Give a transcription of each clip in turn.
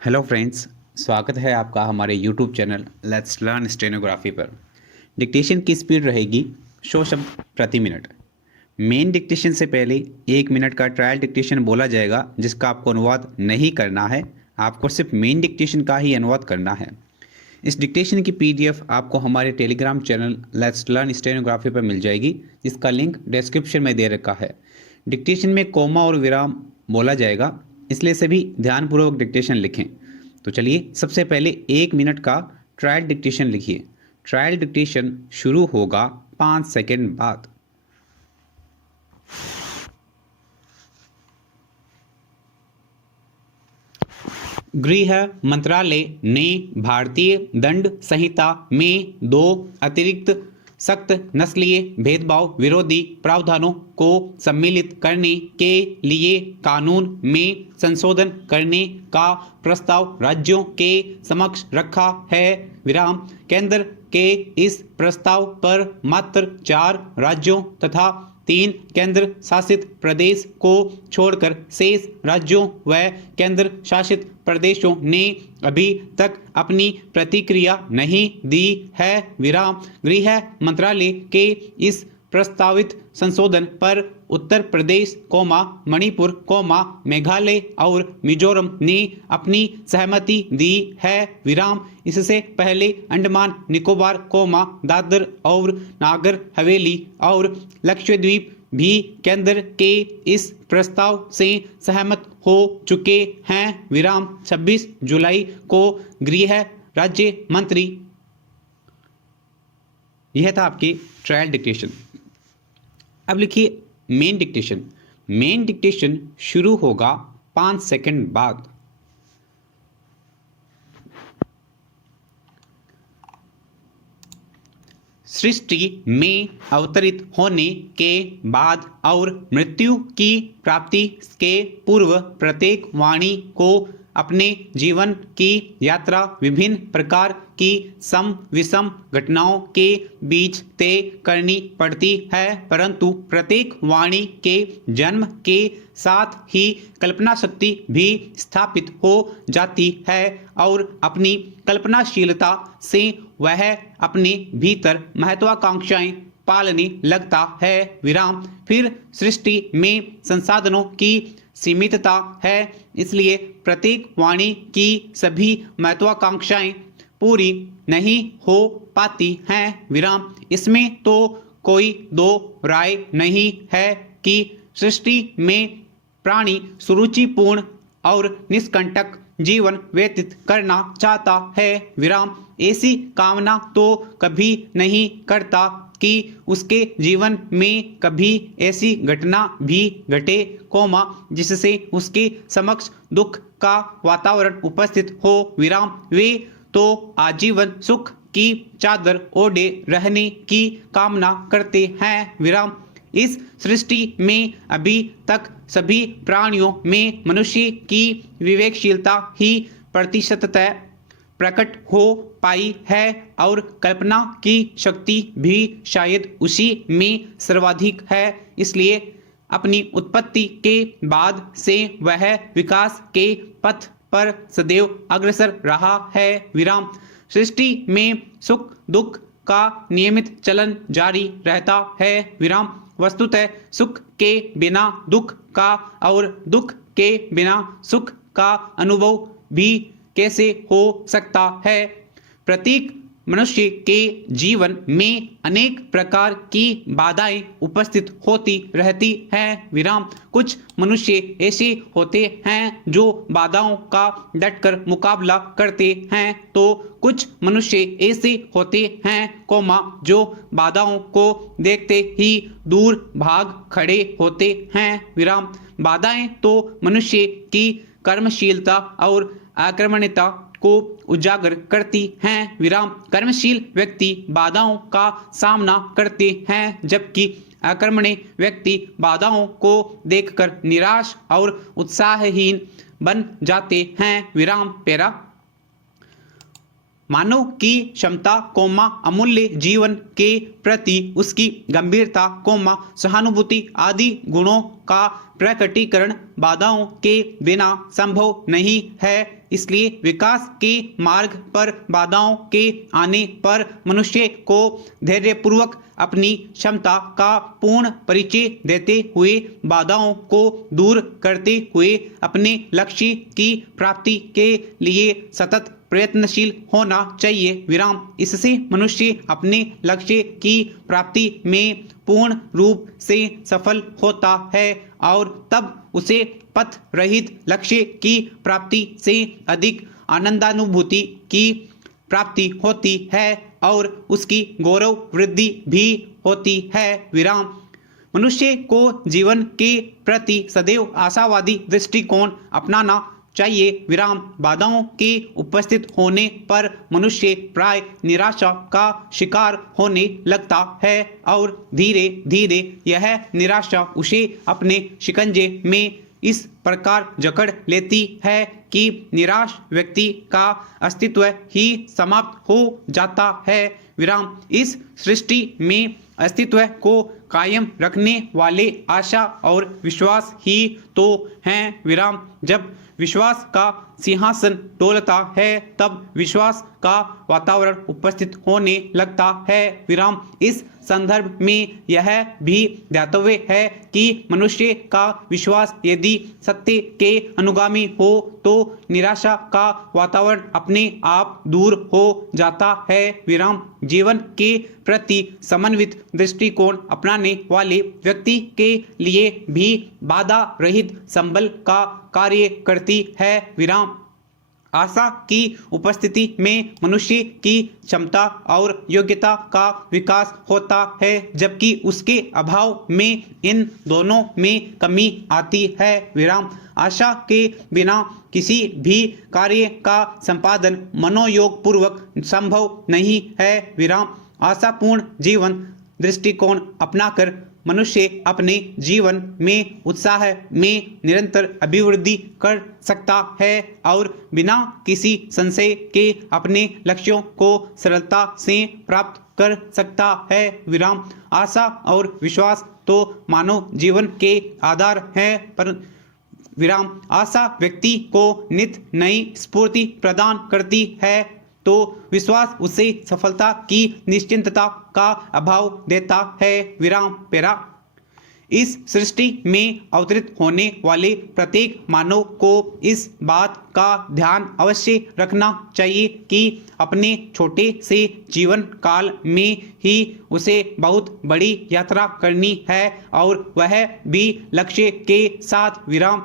Hello friends, स्वागत है आपका हमारे YouTube channel let's learn stenography पर। डिक्टेशन की स्पीड रहेगी 100 शब्द प्रति मिनट। मेन डिक्टेशन से पहले 1 मिनट का ट्रायल डिक्टेशन बोला जाएगा जिसका आपको अनुवाद नहीं करना है। आपको सिर्फ मेन डिक्टेशन का ही अनुवाद करना है। इस डिक्टेशन की पीडीएफ आपको हमारे Telegram channel let's learn stenography पर मिल जाएगी, जिसका लिंक डिस्क्रिप्शन में दे रखा है। डिक्टेशन में कोमा और विराम बोला जाएगा, इसलिए सभी ध्यानपूर्वक डिक्टेशन लिखें। तो चलिए सबसे पहले 1 मिनट का ट्रायल डिक्टेशन लिखिए। ट्रायल डिक्टेशन शुरू होगा 5 सेकंड बाद। गृह मंत्रालय ने भारतीय दंड संहिता में 2 अतिरिक्त सख्त नस्लीय भेदभाव विरोधी प्रावधानों को सम्मिलित करने के लिए कानून में संशोधन करने का प्रस्ताव राज्यों के समक्ष रखा है। विराम केंद्र के इस प्रस्ताव पर मात्र 4 राज्यों तथा 3 केंद्र शासित प्रदेश को छोड़कर शेष राज्यों व केंद्र शासित प्रदेशों ने अभी तक अपनी प्रतिक्रिया नहीं दी है। विराम गृह मंत्रालय के इस प्रस्तावित संशोधन पर उत्तर प्रदेश कोमा मणिपुर कोमा मेघालय और मिजोरम ने अपनी सहमति दी है। विराम इससे पहले अंडमान निकोबार कोमा दादर और नागर हवेली और लक्षद्वीप भी केंद्र के इस प्रस्ताव से सहमत हो चुके हैं। विराम 26 जुलाई को गृह राज्य मंत्री। यह था आपकी ट्रायल डिक्टेशन। अब लिखिए मेन डिक्टेशन। मेन डिक्टेशन शुरू होगा 5 सेकंड बाद। सृष्टि में अवतरित होने के बाद और मृत्यु की प्राप्ति के पूर्व प्रत्येक वाणी को अपने जीवन की यात्रा विभिन्न प्रकार की सम विषम घटनाओं के बीच तय करनी पड़ती है, परंतु प्रत्येक वाणी के जन्म के साथ ही कल्पना शक्ति भी स्थापित हो जाती है और अपनी कल्पनाशीलता से वह अपने भीतर महत्वाकांक्षाएं पालने लगता है। विराम फिर सृष्टि में संसाधनों की सीमितता है, इसलिए प्रत्येक वाणी की सभी महत्वाकांक्षाएं पूरी नहीं हो पाती हैं। विराम इसमें तो कोई दो राय नहीं है कि सृष्टि में प्राणी सुरुचिपूर्ण और निष्कंटक जीवन व्यतीत करना चाहता है। विराम ऐसी कामना तो कभी नहीं करता कि उसके जीवन में कभी ऐसी घटना भी घटे कोमा जिससे उसके समक्ष दुख का वातावरण उपस्थित हो। विराम वे तो आजीवन सुख की चादर ओढ़े रहने की कामना करते हैं। विराम इस सृष्टि में अभी तक सभी प्राणियों में मनुष्य की विवेकशीलता ही प्रतिशततः प्रकट हो पाई है और कल्पना की शक्ति भी शायद उसी में सर्वाधिक है। इसलिए अपनी उत्पत्ति के बाद से वह विकास के पथ पर सदैव अग्रसर रहा है। विराम सृष्टि में सुख दुख का नियमित चलन जारी रहता है। विराम वस्तुतः सुख के बिना दुख का और दुख के बिना सुख का अनुभव भी कैसे हो सकता है। प्रत्येक मनुष्य के जीवन में अनेक प्रकार की बाधाएं उपस्थित होती रहती हैं। विराम कुछ मनुष्य ऐसे होते हैं जो बाधाओं का डटकर मुकाबला करते हैं, तो कुछ मनुष्य ऐसे होते हैं कोमा जो बाधाओं को देखते ही दूर भाग खड़े होते हैं। विराम बाधाएं तो मनुष्य की कर्मशीलता और आक्रमणीयता को उजागर करती हैं। विराम कर्मशील व्यक्ति बाधाओं का सामना करते हैं, जबकि आक्रमणी व्यक्ति बाधाओं को देखकर निराश और उत्साहहीन बन जाते हैं। विराम पैरा मानव की क्षमता अमूल्य जीवन के प्रति उसकी गंभीरता सहानुभूति आदि गुणों का प्रकटीकरण बाधाओं के बिना संभव नहीं है। इसलिए विकास के मार्ग पर बाधाओं के आने पर मनुष्य को धैर्यपूर्वक अपनी क्षमता का पूर्ण परिचय देते हुए बाधाओं को दूर करते हुए अपने लक्ष्य की प्राप्ति के लिए सतत प्रयत्नशील होना चाहिए। विराम। इससे मनुष्य अपने लक्ष्य की प्राप्ति में पूर्ण रूप से सफल होता है और तब उसे पथ रहित लक्ष्य की प्राप्ति से अधिक आनंदानुभूति की प्राप्ति होती है और उसकी गौरव वृद्धि भी होती है। विराम। मनुष्य को जीवन के प्रति सदैव आशावादी दृष्टिकोण अपनाना चाहिए। विराम। बाधाओं के उपस्थित होने पर मनुष्य प्राय निराशा का शिकार होने लगता है और धीरे धीरे यह निराशा उसे अपने शिकंजे में इस प्रकार जकड़ लेती है कि निराश व्यक्ति का अस्तित्व ही समाप्त हो जाता है। विराम। इस सृष्टि में अस्तित्व को कायम रखने वाले आशा और विश्वास ही तो हैं। विराम। जब विश्वास का सिंहासन डोलता है तब विश्वास का वातावरण उपस्थित होने लगता है। विराम। इस संदर्भ में यह भी ध्यातव्य है कि मनुष्य का विश्वास यदि सत्य के अनुगामी हो तो निराशा का वातावरण अपने आप दूर हो जाता है। विराम। जीवन के प्रति समन्वित दृष्टिकोण अपनाने वाले व्यक्ति के लिए भी बाधा रहित संबल का कार्य करती है। विराम। आशा की उपस्थिति में मनुष्य की क्षमता और योग्यता का विकास होता है जबकि उसके अभाव में इन दोनों में कमी आती है। विराम। आशा के बिना किसी भी कार्य का संपादन मनोयोग पूर्वक संभव नहीं है। विराम। आशापूर्ण जीवन दृष्टिकोण अपनाकर मनुष्य अपने जीवन में उत्साह में निरंतर अभिवृद्धि कर सकता है और बिना किसी संशय के अपने लक्ष्यों को सरलता से प्राप्त कर सकता है। विराम। आशा और विश्वास तो मानव जीवन के आधार हैं पर विराम। आशा व्यक्ति को नित नई स्फूर्ति प्रदान करती है तो विश्वास उसे सफलता की निश्चिंतता का अभाव देता है। विराम। पेरा। इस सृष्टि में अवतरित होने वाले प्रत्येक मानव को इस बात का ध्यान अवश्य रखना चाहिए कि अपने छोटे से जीवन काल में ही उसे बहुत बड़ी यात्रा करनी है और वह भी लक्ष्य के साथ। विराम।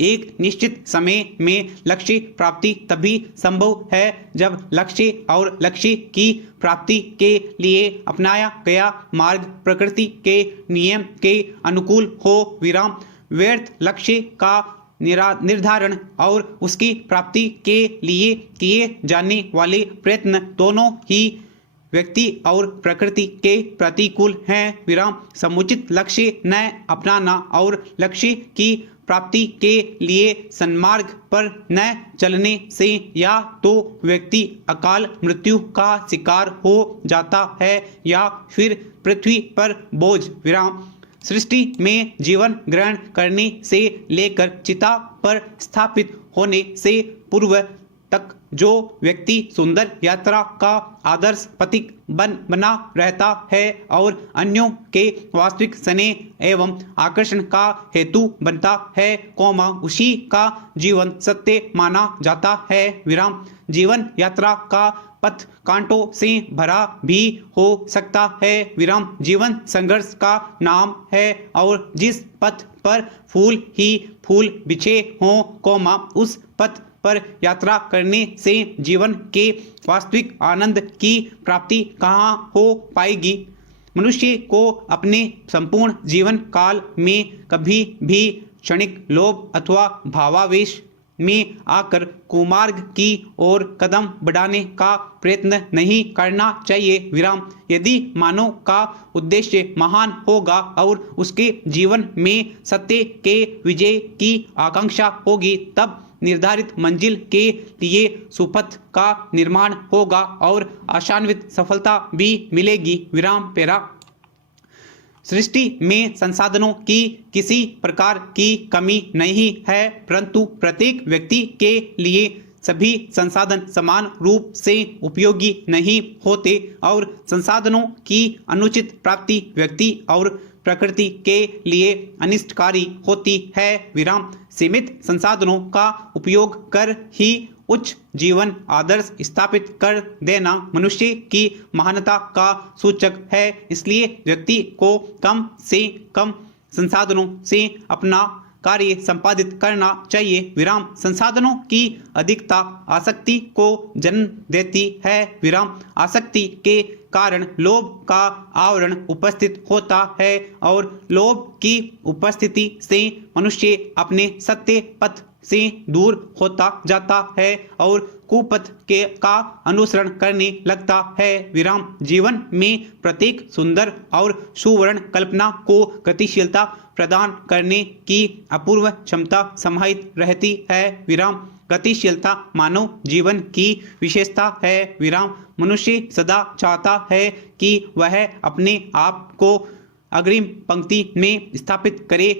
एक निश्चित समय में लक्ष्य प्राप्ति तभी संभव है जब लक्ष्य और लक्ष्य की प्राप्ति के लिए अपनाया गया मार्ग प्रकृति के नियम के अनुकूल हो। विराम। व्यर्थ लक्ष्य का निर्धारण और उसकी प्राप्ति के लिए किए जाने वाले प्रयत्न दोनों ही व्यक्ति और प्रकृति के प्रतिकूल हैं। विराम। समुचित लक्ष्य न अपनाना और लक्ष्य की प्राप्ति के लिए सन्मार्ग पर न चलने से या तो व्यक्ति अकाल मृत्यु का शिकार हो जाता है या फिर पृथ्वी पर बोझ। विराम। सृष्टि में जीवन ग्रहण करने से लेकर चिता पर स्थापित होने से पूर्व तक जो व्यक्ति सुंदर यात्रा का आदर्श प्रतीक बना रहता है और अन्यों के वास्तविक स्नेह एवं आकर्षण का हेतु बनता है उसी का जीवन सत्य माना जाता है। विराम। जीवन यात्रा का पथ कांटों से भरा भी हो सकता है। विराम। जीवन संघर्ष का नाम है और जिस पथ पर फूल ही फूल बिछे हों उस पथ पर यात्रा करने से जीवन के वास्तविक आनंद की प्राप्ति कहाँ हो पाएगी। मनुष्य को अपने संपूर्ण जीवन काल में कभी भी क्षणिक लोभ अथवा भावावेश में आकर कुमार्ग की ओर कदम बढ़ाने का प्रयत्न नहीं करना चाहिए। विराम। यदि मानव का उद्देश्य महान होगा और उसके जीवन में सत्य के विजय की आकांक्षा होगी तब निर्धारित मंजिल के लिए सुपथ का निर्माण होगा और आशान्वित सफलता भी मिलेगी। विराम पेरा। सृष्टि में संसाधनों की किसी प्रकार की कमी नहीं है, परंतु प्रत्येक व्यक्ति के लिए सभी संसाधन समान रूप से उपयोगी नहीं होते और संसाधनों की अनुचित प्राप्ति व्यक्ति और प्रकृति के लिए अनिष्टकारी होती है। विराम। सीमित संसाधनों का उपयोग कर ही उच्च जीवन आदर्श स्थापित कर देना मनुष्य की महानता का सूचक है। इसलिए व्यक्ति को कम से कम संसाधनों से अपना कार्य संपादित करना चाहिए। विराम। संसाधनों की अधिकता आसक्ति को जन्म देती है। विराम। आसक्ति के कारण लोभ का आवरण उपस्थित होता है और लोभ की उपस्थिति से मनुष्य अपने सत्य पथ से दूर होता जाता है और कुपथ का अनुसरण करने लगता है। विराम। जीवन में प्रत्येक सुंदर और सुवर्ण कल्पना को गतिशीलता प्रदान करने की अपूर्व क्षमता समाहित रहती है। विराम। गतिशीलता मानव जीवन की विशेषता है। विराम। मनुष्य सदा चाहता है कि वह अपने आप को अग्रिम पंक्ति में स्थापित करे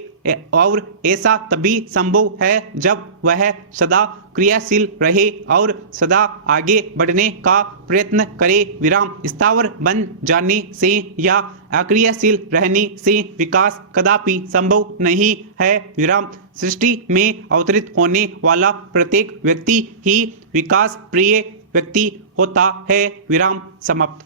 और ऐसा तभी संभव है जब वह सदा क्रियाशील रहे और सदा आगे बढ़ने का प्रयत्न करे। विराम। स्थावर बन जाने से या अक्रियाशील रहने से विकास कदापि संभव नहीं है। विराम। सृष्टि में अवतरित होने वाला प्रत्येक व्यक्ति ही विकास प्रिय व्यक्ति होता है। विराम समाप्त।